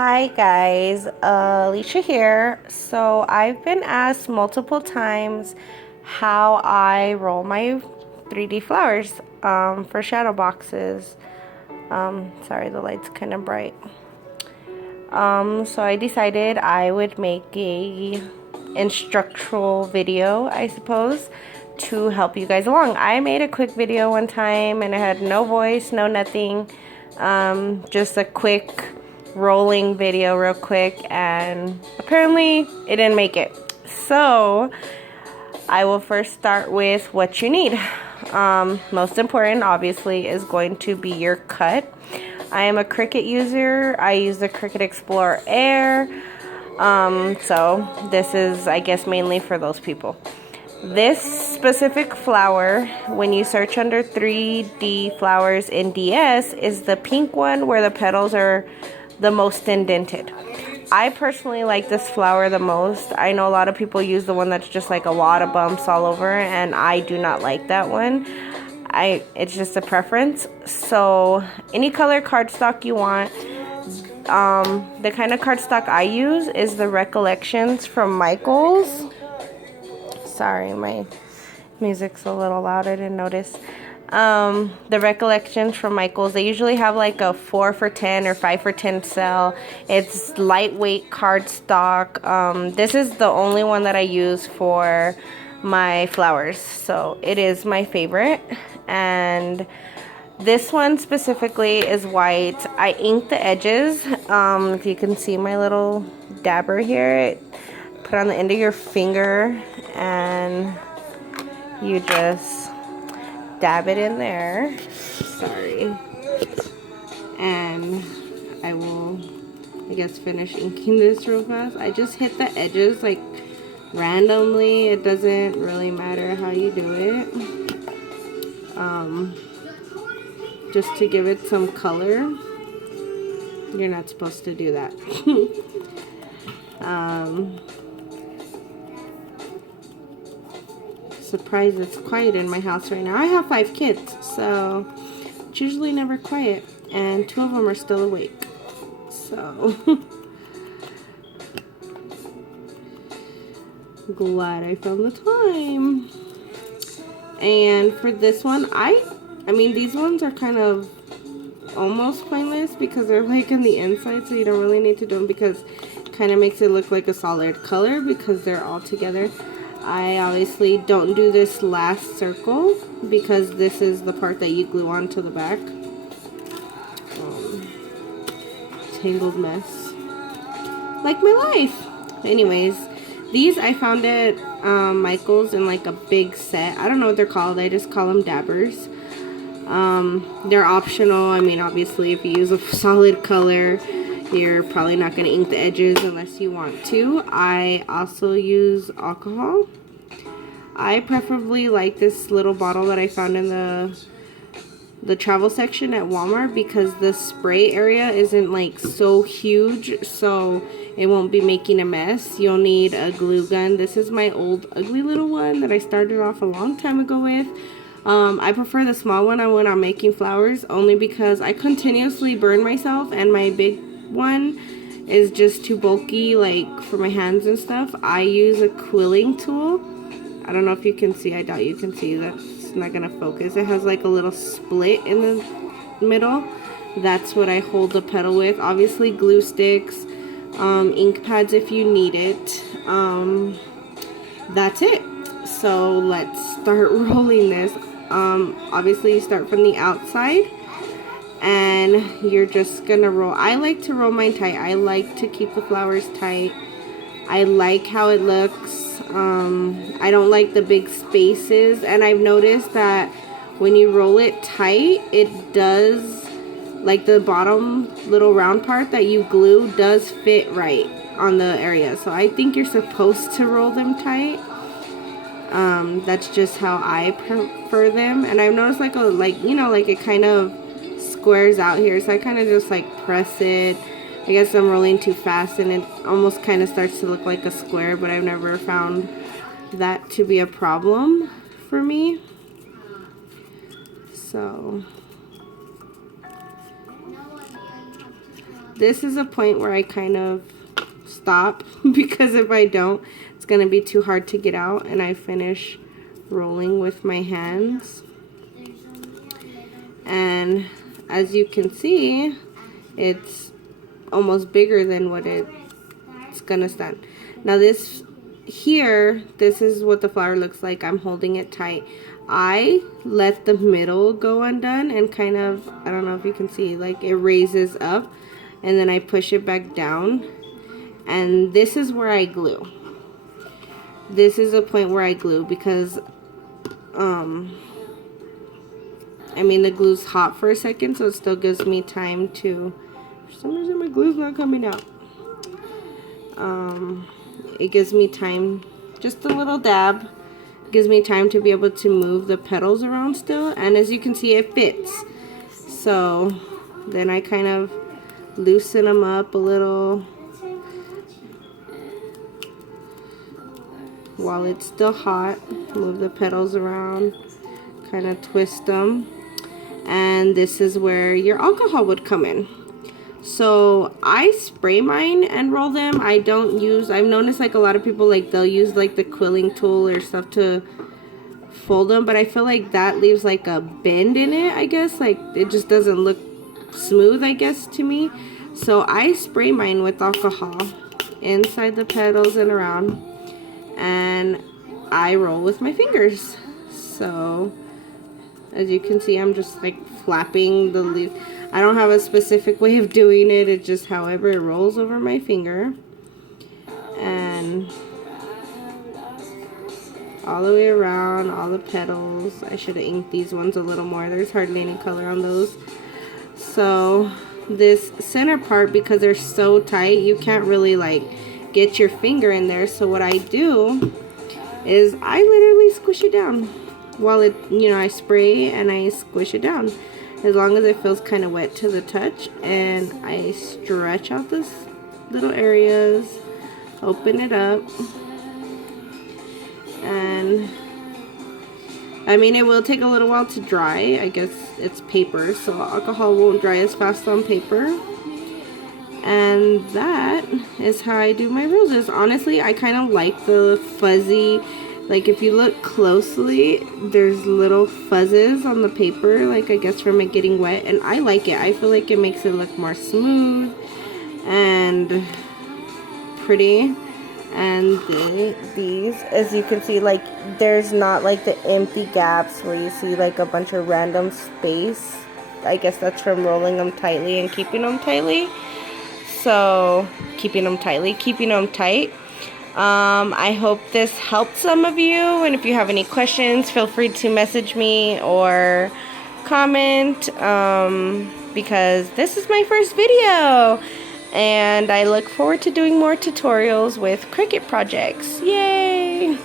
Hi guys, Alicia here. So I've been asked multiple times how I roll my 3D flowers for shadow boxes. Sorry, the light's kind of bright. So I decided I would make a instructional video, I suppose, to help you guys along. I made a quick video one time and it had no voice, no nothing, just a quick rolling video real quick, and apparently it didn't make it. So I will first start with what you need. Most important obviously is going to be your cut. I am a Cricut user. I use the Cricut Explorer Air. So this is, I guess, mainly for those people. This specific flower, when you search under 3D flowers in DS, is the pink one where the petals are the most indented. I personally like this flower the most. I know a lot of people use the one that's just like a lot of bumps all over, and I do not like that one. It's just a preference. So any color cardstock you want. The kind of cardstock I use is the Recollections from Michaels. Sorry, my music's a little loud, I didn't notice. The Recollections from Michaels, they usually have like a 4 for $10 or 5 for $10 sale. It's lightweight cardstock. This is the only one that I use for my flowers, so it is my favorite. And this one specifically is white. I ink the edges. If you can see my little dabber here, put it on the end of your finger and you just dab it in there. Sorry. And I will, I guess, finish inking this real fast. I just hit the edges like randomly. It doesn't really matter how you do it. Just to give it some color. You're not supposed to do that. Surprised it's quiet in my house right now. I have 5 kids, so it's usually never quiet, and 2 of them are still awake. So glad I found the time. And for this one, I mean these ones are kind of almost pointless because they're like on the inside, so you don't really need to do them because it kind of makes it look like a solid color because they're all together. I obviously don't do this last circle because this is the part that you glue onto the back. Tangled mess. Like my life. Anyways, these I found at Michael's in like a big set. I don't know what they're called. I just call them dabbers. They're optional. I mean, obviously, if you use a solid color, you're probably not going to ink the edges unless you want to. I also use alcohol. I preferably like this little bottle that I found in the travel section at Walmart because the spray area isn't like so huge, so it won't be making a mess. You'll need a glue gun. This is my old ugly little one that I started off a long time ago with. I prefer the small one when I'm making flowers only because I continuously burn myself, and my big one is just too bulky, like for my hands and stuff. I use a quilling tool. I don't know if you can see. I doubt you can see. That's not gonna focus. It has like a little split in the middle. That's what I hold the petal with. Obviously glue sticks, ink pads if you need it. That's it. So let's start rolling this. Obviously you start from the outside and you're just gonna roll. I like to roll mine tight. I like to keep the flowers tight. I like how it looks. I don't like the big spaces, and I've noticed that when you roll it tight, it does, like the bottom little round part that you glue does fit right on the area. So I think you're supposed to roll them tight. That's just how I prefer them. And I've noticed like it kind of squares out here, so I kind of just like press it. I guess I'm rolling too fast and it almost kind of starts to look like a square, but I've never found that to be a problem for me. So this is a point where I kind of stop because if I don't, it's going to be too hard to get out, and I finish rolling with my hands. And as you can see, it's almost bigger than what it's going to stand. Now this here, this is what the flower looks like. I'm holding it tight. I let the middle go undone and kind of, I don't know if you can see, like it raises up, and then I push it back down, and this is where I glue. This is a point where I glue because I mean the glue's hot for a second, so it still gives me time to, for some reason my glue's not coming out. It gives me time, just a little dab, gives me time to be able to move the petals around still, and as you can see it fits. So then I kind of loosen them up a little while it's still hot, move the petals around, kind of twist them, and this is where your alcohol would come in. So I spray mine and roll them. I don't use, I've noticed like a lot of people, like they'll use like the quilling tool or stuff to fold them, but I feel like that leaves like a bend in it, I guess. Like it just doesn't look smooth, I guess, to me. So I spray mine with alcohol inside the petals and around, and I roll with my fingers. So as you can see, I'm just like flapping the leaf. I don't have a specific way of doing it. It's just however it rolls over my finger. And all the way around, all the petals. I should have inked these ones a little more. There's hardly any color on those. So this center part, because they're so tight, you can't really like get your finger in there. So what I do is I literally squish it down while it, you know, I spray and I squish it down, as long as it feels kind of wet to the touch, and I stretch out those little areas, open it up, and I mean it will take a little while to dry. I guess it's paper, so alcohol won't dry as fast on paper. And that is how I do my roses. Honestly, I kind of like the fuzzy, like if you look closely, there's little fuzzes on the paper, like I guess from it getting wet, and I like it. I feel like it makes it look more smooth and pretty. And these, as you can see, like there's not like the empty gaps where you see like a bunch of random space. I guess that's from rolling them tightly and keeping them tightly. So keeping them tight. I hope this helped some of you, and if you have any questions, feel free to message me or comment, because this is my first video, and I look forward to doing more tutorials with Cricut projects. Yay!